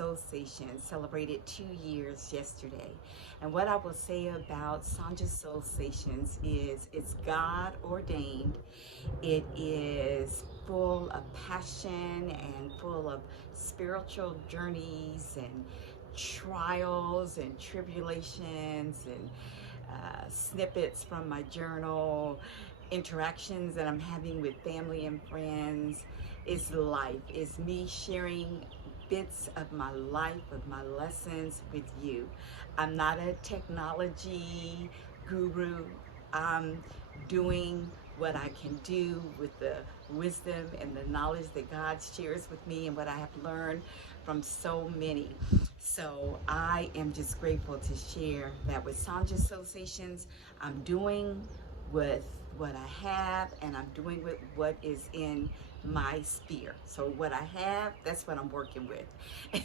Soulsations celebrated 2 years yesterday. And what I will say about Sonja Soulsations is it's God ordained. It is full of passion and full of spiritual journeys and trials and tribulations and snippets from my journal, interactions that I'm having with family and friends. It's life. It's me sharing bits of my life, of my lessons with you. I'm not a technology guru. I'm doing what I can do with the wisdom and the knowledge that God shares with me and what I have learned from so many. So I am just grateful to share that with Sonja Associations. I'm doing with what I have, and I'm doing with what is in my sphere. So what I have, that's what I'm working with.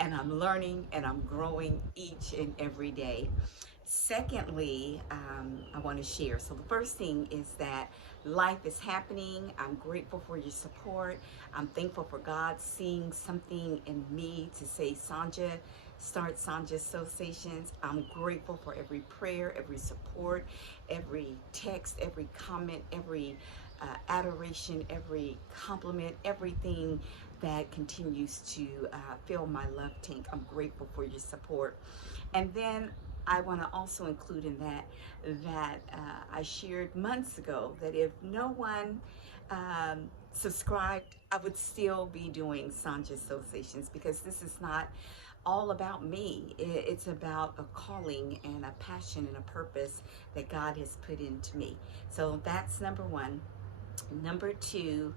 And I'm learning and I'm growing each and every day. Secondly, I want to share. So the first thing is that life is happening. I'm grateful for your support. I'm thankful for God seeing something in me to say, Sonja, start Sonja Soulsations. I'm grateful for every prayer, every support, every text, every comment, every adoration, every compliment, everything that continues to fill my love tank. I'm grateful for your support. And then I want to also include in that I shared months ago that if no one subscribed, I would still be doing Sonja Associations, because this is not all about me. It's about a calling and a passion and a purpose that God has put into me. So that's number one. Number two,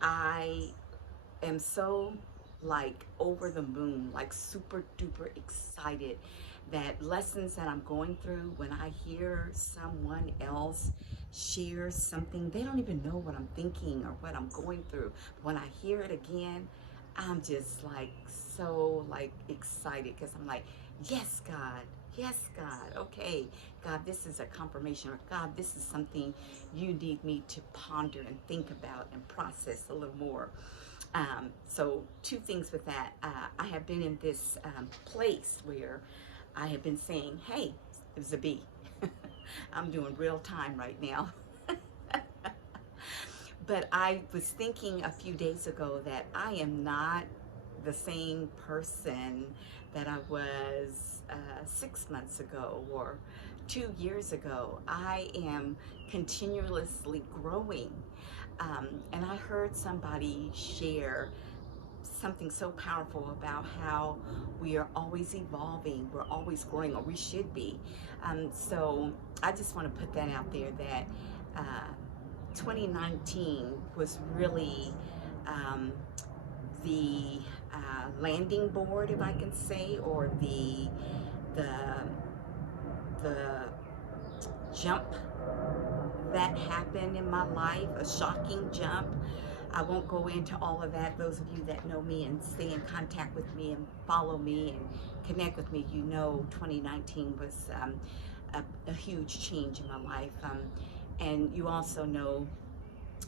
I am so like over the moon, like super duper excited that lessons that I'm going through, when I hear someone else share something, they don't even know what I'm thinking or what I'm going through. When I hear it again, I'm just like so like excited, because I'm like, yes, God. Yes, God. Okay, God, this is a confirmation. Or God, this is something you need me to ponder and think about and process a little more. So two things with that. I have been in this place where I have been saying, hey, there's a bee. I'm doing real time right now. But I was thinking a few days ago that I am not the same person that I was 6 months ago or 2 years ago. I am continuously growing. And I heard somebody share something so powerful about how we are always evolving, we're always growing, or we should be. So I just want to put that out there that 2019 was really the landing board, if I can say, or the the jump that happened in my life, a shocking jump. I won't go into all of that. Those of you that know me and stay in contact with me and follow me and connect with me, you know 2019 was a huge change in my life. And you also know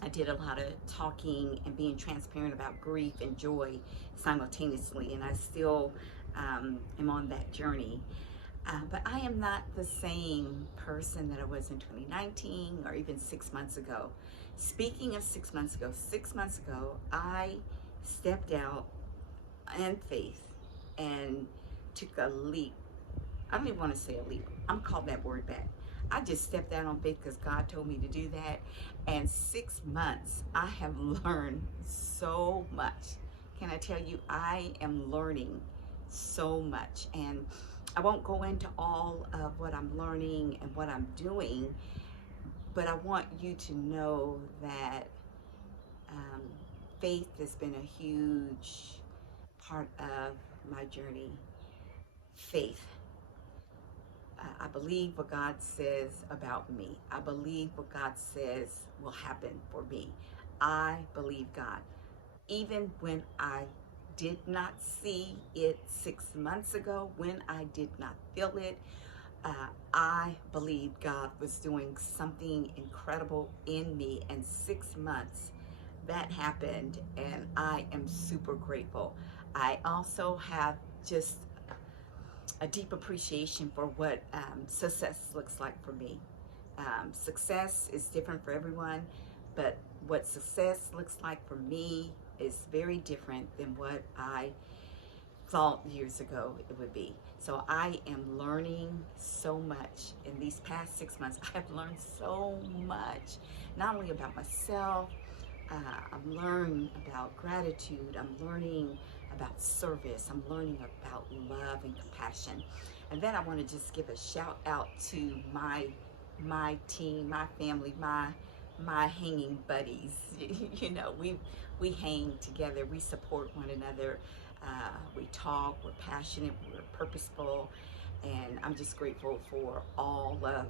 I did a lot of talking and being transparent about grief and joy simultaneously, and I still am on that journey. But I am not the same person that I was in 2019 or even 6 months ago. Speaking of 6 months ago, I stepped out in faith and took a leap. I don't even want to say a leap. I'm calling that word back. I just stepped out on faith because God told me to do that. And 6 months, I have learned so much. Can I tell you, I am learning so much. And I won't go into all of what I'm learning and what I'm doing, but I want you to know that faith has been a huge part of my journey. Faith. I believe what God says about me. I believe what God says will happen for me. I believe God. Even when I did not see it 6 months ago, when I did not feel it, I believed God was doing something incredible in me. And 6 months, that happened, and I am super grateful. I also have just a deep appreciation for what success looks like for me. Success is different for everyone, but what success looks like for me is very different than what I thought years ago it would be. So I am learning so much in these past 6 months. I have learned so much, not only about myself, I'm learning about gratitude, I'm learning about service, I'm learning about love and compassion. And then I want to just give a shout out to my team, my family, my hanging buddies. You know, we hang together, we support one another, we talk, we're passionate, we're purposeful, and I'm just grateful for all of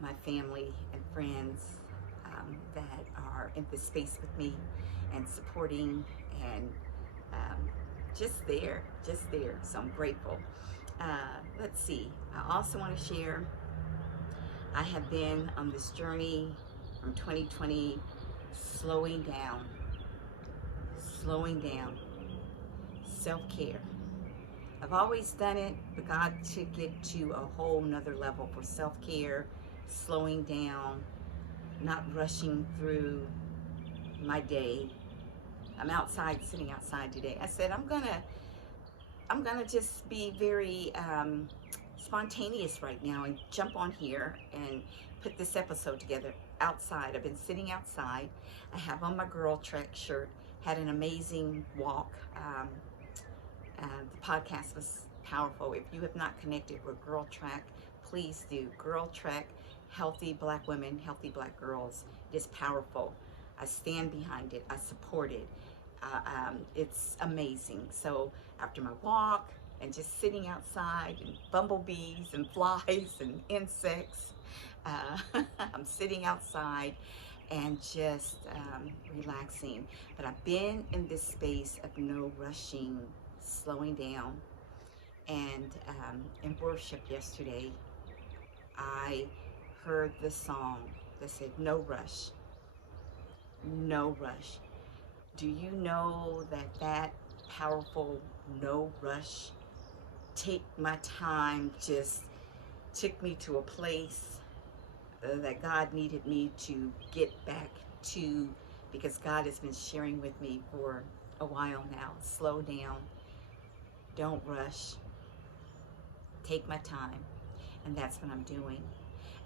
my family and friends that are in this space with me and supporting and um, just there. So I'm grateful. Let's see. I also want to share. I have been on this journey from 2020, slowing down, slowing down, self-care. I've always done it, but God took it to a whole nother level for self-care, slowing down, not rushing through my day. I'm outside, sitting outside today. I said, I'm gonna just be very spontaneous right now and jump on here and put this episode together outside. I've been sitting outside. I have on my Girl Trek shirt, had an amazing walk. The podcast was powerful. If you have not connected with Girl Trek, please do. Girl Trek, healthy Black women, healthy Black girls. It is powerful. I stand behind it. I support it. It's amazing. So after my walk and just sitting outside and bumblebees and flies and insects, I'm sitting outside and just relaxing. But I've been in this space of no rushing, slowing down. And in worship yesterday, I heard the song that said, "No rush, no rush." Do you know that powerful "no rush"? Take my time just took me to a place that God needed me to get back to, because God has been sharing with me for a while now. Slow down, don't rush, take my time. And that's what I'm doing.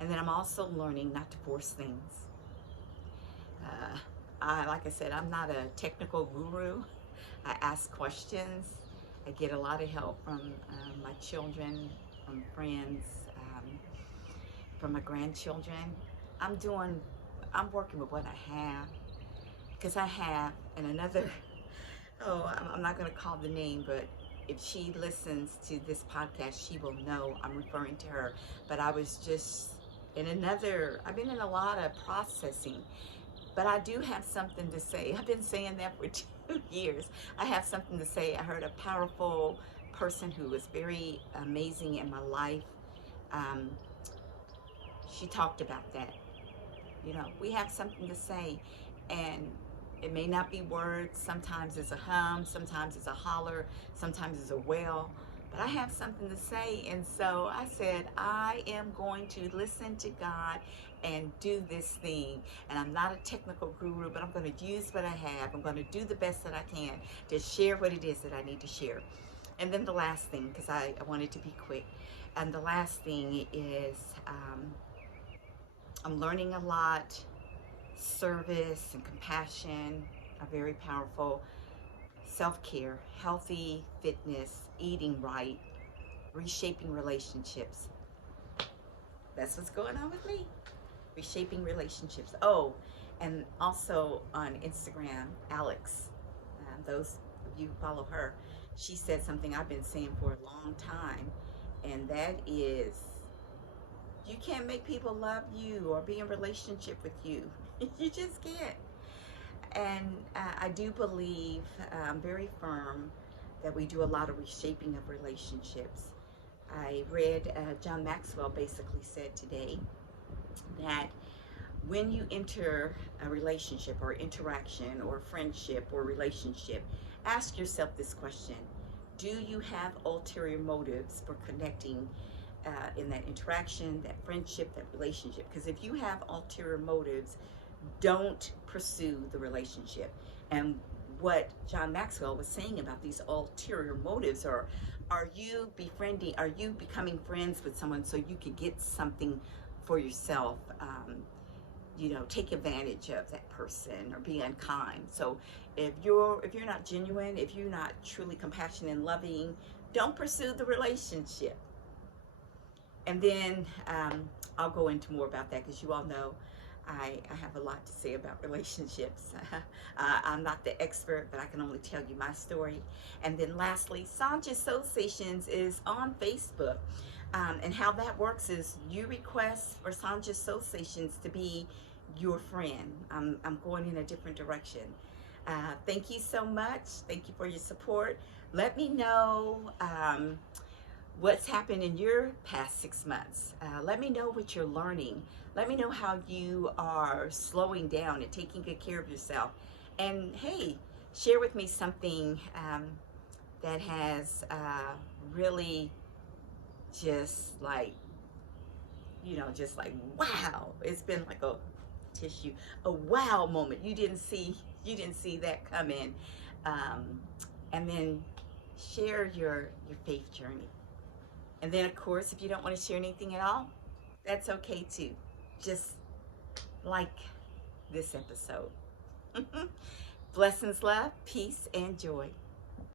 And then I'm also learning not to force things. Like I said, I'm not a technical guru. I ask questions. I get a lot of help from my children, from friends, from my grandchildren. I'm working with what I have, because I have, and another, oh, I'm not going to call the name, but if she listens to this podcast, she will know I'm referring to her. But I was just I've been in a lot of processing, but I do have something to say. I've been saying that for 2 years. I have something to say. I heard a powerful person who was very amazing in my life. Um, she talked about that. You know, we have something to say, and it may not be words. Sometimes it's a hum, sometimes it's a holler, sometimes it's a wail, but I have something to say. And so I said, I am going to listen to God and do this thing. And I'm not a technical guru, but I'm going to use what I have. I'm going to do the best that I can to share what it is that I need to share. And then the last thing, because I wanted to be quick, and the last thing is I'm learning a lot. Service and compassion are very powerful. Self-care, healthy fitness, eating right, reshaping relationships. That's what's going on with me. Reshaping relationships. Oh, and also on Instagram, Alex, those of you who follow her, she said something I've been saying for a long time, and that is, you can't make people love you or be in relationship with you. You just can't. And I do believe, I'm very firm, that we do a lot of reshaping of relationships. I read John Maxwell basically said today that when you enter a relationship or interaction or friendship or relationship, ask yourself this question. Do you have ulterior motives for connecting in that interaction, that friendship, that relationship? Because if you have ulterior motives, don't pursue the relationship. And what John Maxwell was saying about these ulterior motives are you befriending, are you becoming friends with someone so you can get something for yourself? Take advantage of that person or be unkind. So if you're not genuine, if you're not truly compassionate and loving, don't pursue the relationship. And then I'll go into more about that, because you all know I have a lot to say about relationships. I'm not the expert, but I can only tell you my story. And then lastly, Sonja Soulsations is on Facebook. And how that works is you request for Sonja Soulsations to be your friend. I'm going in a different direction. Thank you so much. Thank you for your support. Let me know what's happened in your past 6 months. Let me know what you're learning. Let me know how you are slowing down and taking good care of yourself. And hey, share with me something that has really just like, wow. It's been like a tissue, a wow moment. You didn't see that coming. And then share your faith journey. And then, of course, if you don't want to share anything at all, that's okay too. Just like this episode. Blessings, love, peace, and joy.